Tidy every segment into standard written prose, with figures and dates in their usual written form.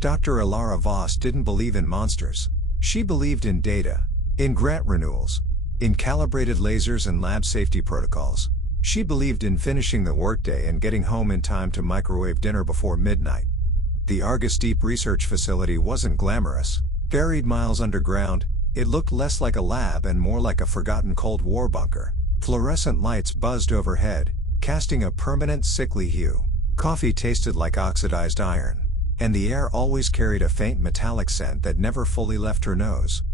Dr. Elara Voss didn't believe in monsters. She believed in data, in grant renewals, in calibrated lasers and lab safety protocols. She believed in finishing the workday and getting home in time to microwave dinner before midnight. The Argus Deep Research Facility wasn't glamorous. Buried miles underground, it looked less like a lab and more like a forgotten Cold War bunker. Fluorescent lights buzzed overhead, casting a permanent sickly hue. Coffee tasted like oxidized iron, and the air always carried a faint metallic scent that never fully left her nose.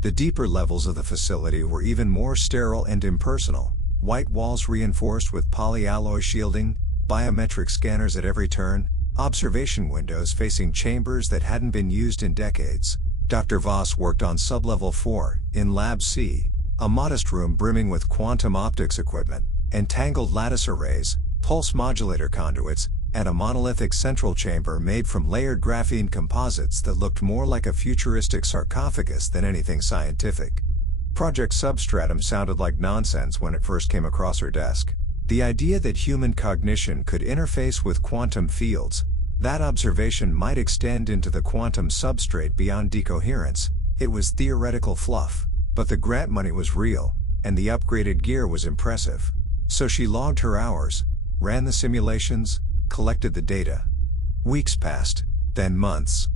The deeper levels of the facility were even more sterile and impersonal. White walls reinforced with polyalloy shielding, biometric scanners at every turn, observation windows facing chambers that hadn't been used in decades. Dr. Voss worked on Sublevel 4, in Lab C, a modest room brimming with quantum optics equipment, entangled lattice arrays, pulse modulator conduits, and a monolithic central chamber made from layered graphene composites that looked more like a futuristic sarcophagus than anything scientific. Project Substratum sounded like nonsense when it first came across her desk. The idea that human cognition could interface with quantum fields, that observation might extend into the quantum substrate beyond decoherence, it was theoretical fluff. But the grant money was real, and the upgraded gear was impressive. So she logged her hours, ran the simulations, collected the data. Weeks passed, then months.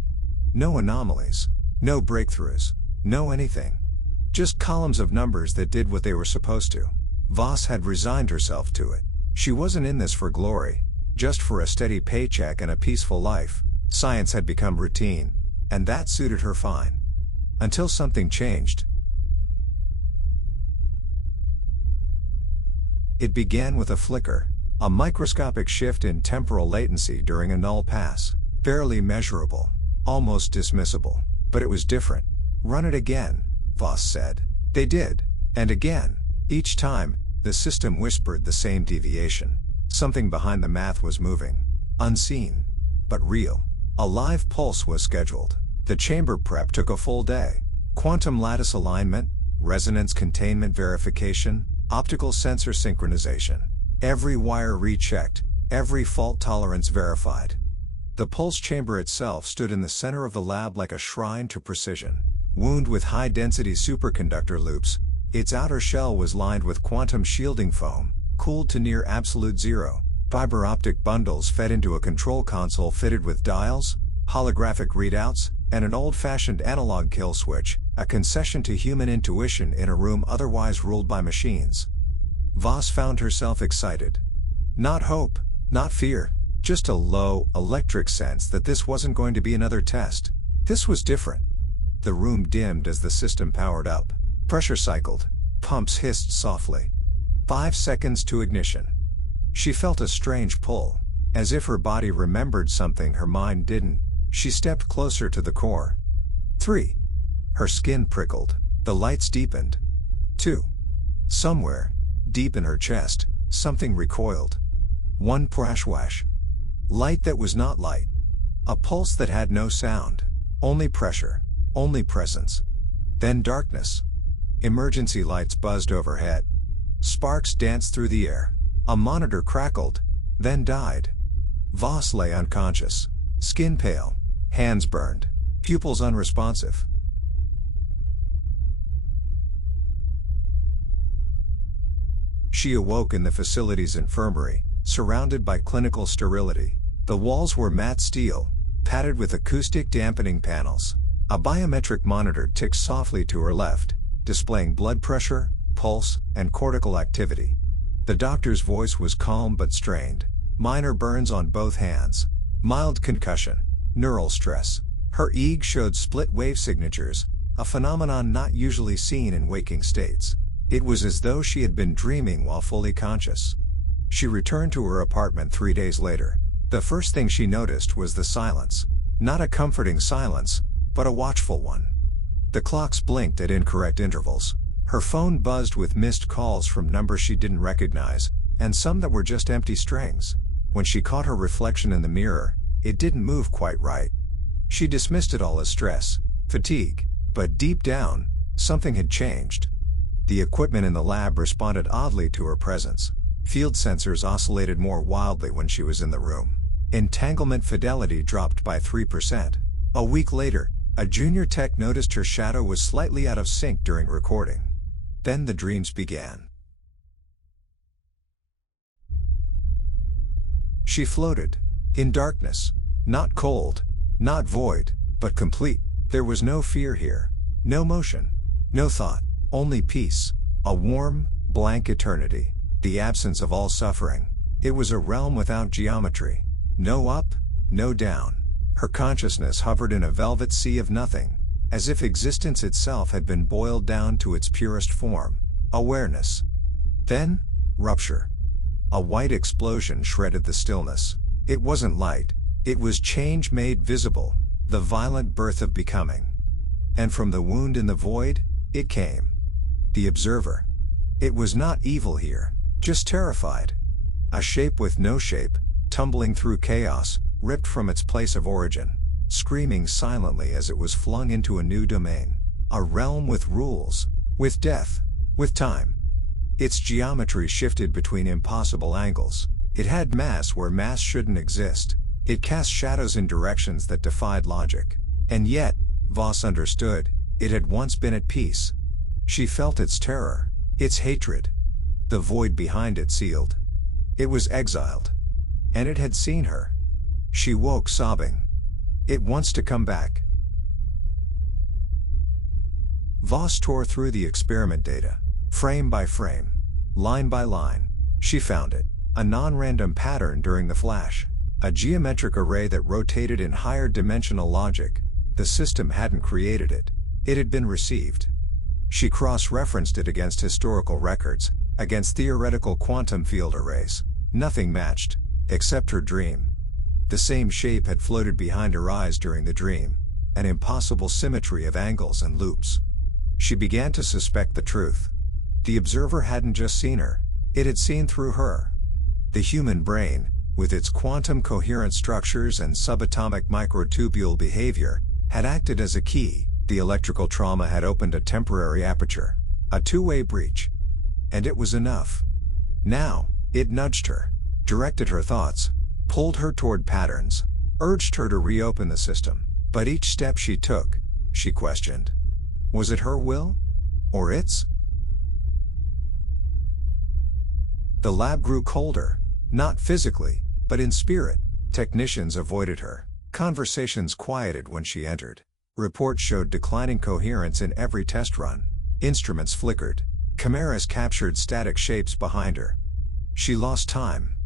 No anomalies, no breakthroughs, no anything. Just columns of numbers that did what they were supposed to. Voss had resigned herself to it. She wasn't in this for glory, just for a steady paycheck and a peaceful life. Science had become routine, and that suited her fine. Until something changed. It began with a flicker, a microscopic shift in temporal latency during a null pass. Barely measurable, almost dismissible. But it was different. "Run it again," Voss said. They did. And again. Each time, the system whispered the same deviation. Something behind the math was moving. Unseen. But real. A live pulse was scheduled. The chamber prep took a full day. Quantum lattice alignment, resonance containment verification, optical sensor synchronization. Every wire rechecked, every fault tolerance verified. The pulse chamber itself stood in the center of the lab like a shrine to precision. Wound with high-density superconductor loops, its outer shell was lined with quantum shielding foam, cooled to near absolute zero. Fiber optic bundles fed into a control console fitted with dials, holographic readouts, and an old-fashioned analog kill switch, a concession to human intuition in a room otherwise ruled by machines. Voss found herself excited. Not hope, not fear, just a low, electric sense that this wasn't going to be another test. This was different. The room dimmed as the system powered up. Pressure cycled. Pumps hissed softly. 5 seconds to ignition. She felt a strange pull, as if her body remembered something her mind didn't. She stepped closer to the core. 3. Her skin prickled. The lights deepened. 2. Somewhere, deep in her chest, something recoiled. 1 prashwash. Light that was not light. A pulse that had no sound. Only pressure. Only presence. Then darkness. Emergency lights buzzed overhead. Sparks danced through the air. A monitor crackled, then died. Voss lay unconscious. Skin pale. Hands burned. Pupils unresponsive. She awoke in the facility's infirmary, surrounded by clinical sterility. The walls were matte steel, padded with acoustic dampening panels. A biometric monitor ticked softly to her left, displaying blood pressure, pulse, and cortical activity. The doctor's voice was calm but strained. Minor burns on both hands. Mild concussion. Neural stress. Her EEG showed split wave signatures, a phenomenon not usually seen in waking states. It was as though she had been dreaming while fully conscious. She returned to her apartment 3 days later. The first thing she noticed was the silence. Not a comforting silence, but a watchful one. The clocks blinked at incorrect intervals. Her phone buzzed with missed calls from numbers she didn't recognize, and some that were just empty strings. When she caught her reflection in the mirror, it didn't move quite right. She dismissed it all as stress, fatigue, but deep down, something had changed. The equipment in the lab responded oddly to her presence. Field sensors oscillated more wildly when she was in the room. Entanglement fidelity dropped by 3%. A week later, a junior tech noticed her shadow was slightly out of sync during recording. Then the dreams began. She floated. In darkness. Not cold. Not void. But complete. There was no fear here. No motion. No thought. Only peace. A warm, blank eternity. The absence of all suffering. It was a realm without geometry. No up, no down. Her consciousness hovered in a velvet sea of nothing, as if existence itself had been boiled down to its purest form. Awareness. Then, rupture. A white explosion shredded the stillness. It wasn't light. It was change made visible, the violent birth of becoming. And from the wound in the void, it came. The observer. It was not evil here, just terrified. A shape with no shape, tumbling through chaos, ripped from its place of origin, screaming silently as it was flung into a new domain. A realm with rules, with death, with time. Its geometry shifted between impossible angles. It had mass where mass shouldn't exist. It cast shadows in directions that defied logic. And yet, Voss understood, it had once been at peace. She felt its terror, its hatred. The void behind it sealed. It was exiled. And it had seen her. She woke sobbing. It wants to come back. Voss tore through the experiment data. Frame by frame. Line by line. She found it. A non-random pattern during the flash. A geometric array that rotated in higher dimensional logic. The system hadn't created it. It had been received. She cross-referenced it against historical records, against theoretical quantum field arrays. Nothing matched, except her dream. The same shape had floated behind her eyes during the dream. An impossible symmetry of angles and loops. She began to suspect the truth. The observer hadn't just seen her, it had seen through her. The human brain, with its quantum coherent structures and subatomic microtubule behavior, had acted as a key. The electrical trauma had opened a temporary aperture, a two-way breach. And it was enough. Now, it nudged her, directed her thoughts, pulled her toward patterns, urged her to reopen the system. But each step she took, she questioned. Was it her will? Or its? The lab grew colder, not physically, but in spirit. Technicians avoided her. Conversations quieted when she entered. Reports showed declining coherence in every test run. Instruments flickered. Chimeras captured static shapes behind her. She lost time.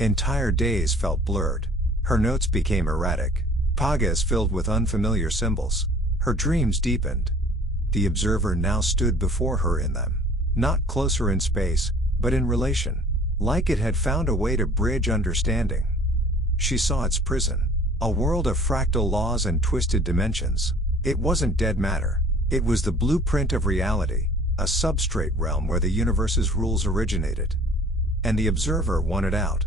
Entire days felt blurred. Her notes became erratic. Pages filled with unfamiliar symbols. Her dreams deepened. The observer now stood before her in them. Not closer in space, but in relation. Like it had found a way to bridge understanding. She saw its prison. A world of fractal laws and twisted dimensions. It wasn't dead matter. It was the blueprint of reality, a substrate realm where the universe's rules originated. And the observer wanted out.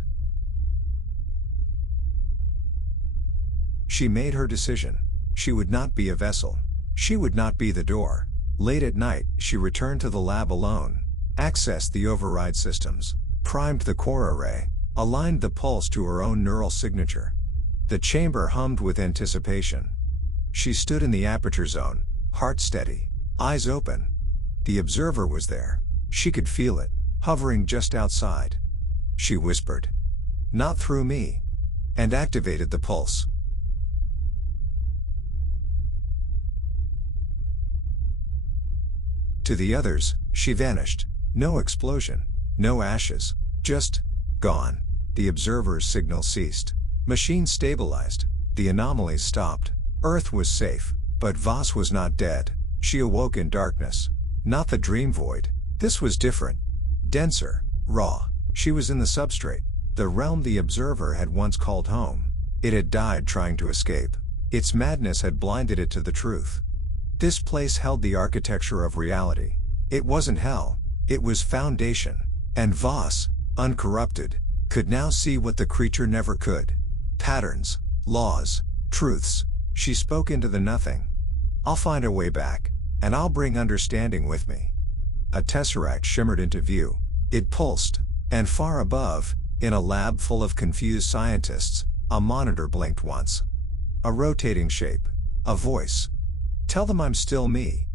She made her decision. She would not be a vessel. She would not be the door. Late at night, she returned to the lab alone, accessed the override systems, primed the core array, aligned the pulse to her own neural signature. The chamber hummed with anticipation. She stood in the aperture zone, heart steady, eyes open. The observer was there. She could feel it, hovering just outside. She whispered, "Not through me," and activated the pulse. To the others, she vanished. No explosion, no ashes, just gone. The observer's signal ceased. Machines stabilized. The anomalies stopped. Earth was safe, but Voss was not dead. She awoke in darkness. Not the dream void. This was different. Denser, raw. She was in the substrate. The realm the observer had once called home. It had died trying to escape. Its madness had blinded it to the truth. This place held the architecture of reality. It wasn't hell. It was foundation. And Voss, uncorrupted, could now see what the creature never could. Patterns, laws, truths. She spoke into the nothing. "I'll find a way back, and I'll bring understanding with me." A tesseract shimmered into view. It pulsed, and far above, in a lab full of confused scientists, a monitor blinked once. A rotating shape, A voice. Tell them I'm still me.